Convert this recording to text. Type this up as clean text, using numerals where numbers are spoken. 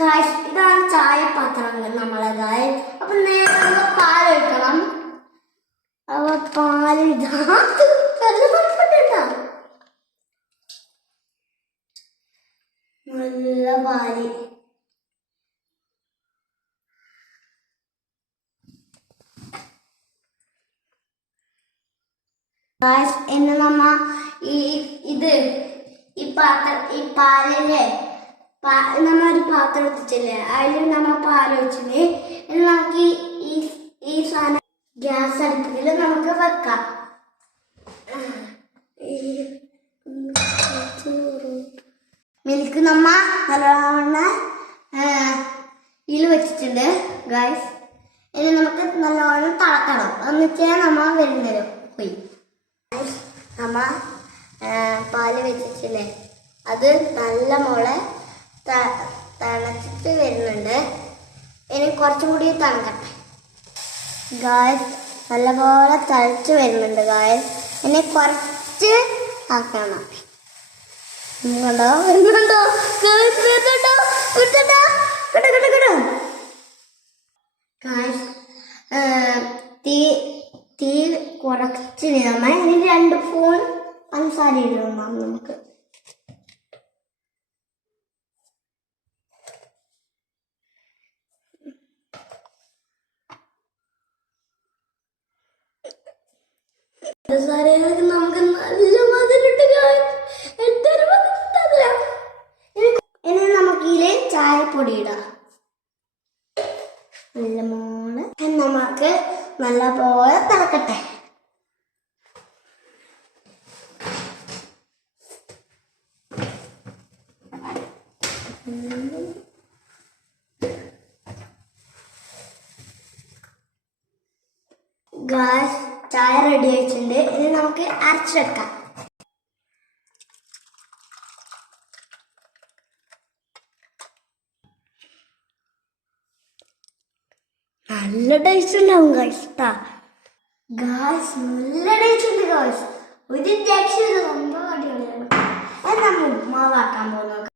Guys ഇതാണ് ചായ പാത്രങ്ങൾ നമ്മളെ ഗായ്സ്. അപ്പൊ നേരെ നമ്മൾ പാലൊഴിക്കണം. അപ്പൊ പാല് നല്ല പാല്. ഗായ്സ് ഇന്ന് നമ്മ ഈ പാലിലെ നമ്മൊരു പാത്രം എടുത്തിട്ടില്ലേ, അതിൽ നമ്മ പാലൊഴിച്ചില്ലേ. ഇനി നമുക്ക് ഈ സാധനം ഗ്യാസ് അടുപ്പിൽ നമുക്ക് വെക്കാം. മിൽക്ക് നമ്മ നല്ലോണം ഇതിൽ വെച്ചിട്ടുണ്ട് ഗായ്സ്. ഇനി നമുക്ക് നല്ലോണം തിളക്കണം. എന്നിട്ട് നമ്മ വരുന്നേരം പോയി നമ്മ പാല് വെച്ചിട്ടില്ലേ, അത് നല്ല മോളെ തിളച്ചിട്ട് വരുന്നുണ്ട്. ഇനി കുറച്ചും കൂടി തണുക്കട്ടെ ഗായ്സ്. നല്ലപോലെ തിളച്ച് വരുന്നുണ്ട് ഗായ്സ്. ഇനി കുറച്ച് ആക്കണം. വരുന്നുണ്ടോ ഗായ്സ്? തീ കുറച്ച് നമ്മ ഇനി 2 സ്പൂൺ പഞ്ചസാര ഇടണം നമുക്ക്. പഞ്ചസാരയിലേക്ക് നമുക്ക് നല്ല മധുരമുണ്ട്. ഇനി നമുക്ക് ഇതില് ചായപ്പൊടി ഇടാം. നല്ല മോള് നമുക്ക് നല്ല പോലെ തിളക്കട്ടെ. ഗായ്സ് ചായ റെഡി ആയിട്ടുണ്ട്. ഇനി നമുക്ക് അരച്ചെടുക്കാം. നല്ല ടേസ്റ്റ് ഉണ്ടാവും ഗായ്സ്. ഗായ്സ് നല്ല ടേസ്റ്റ് ഉണ്ട് ഗായ്സ്. ഒരു രക്ഷയില്ല, സംഭവം അടിപൊളിയാണ്. നമ്മൾ ഉപ്മാവാക്കാൻ പോകുന്നു.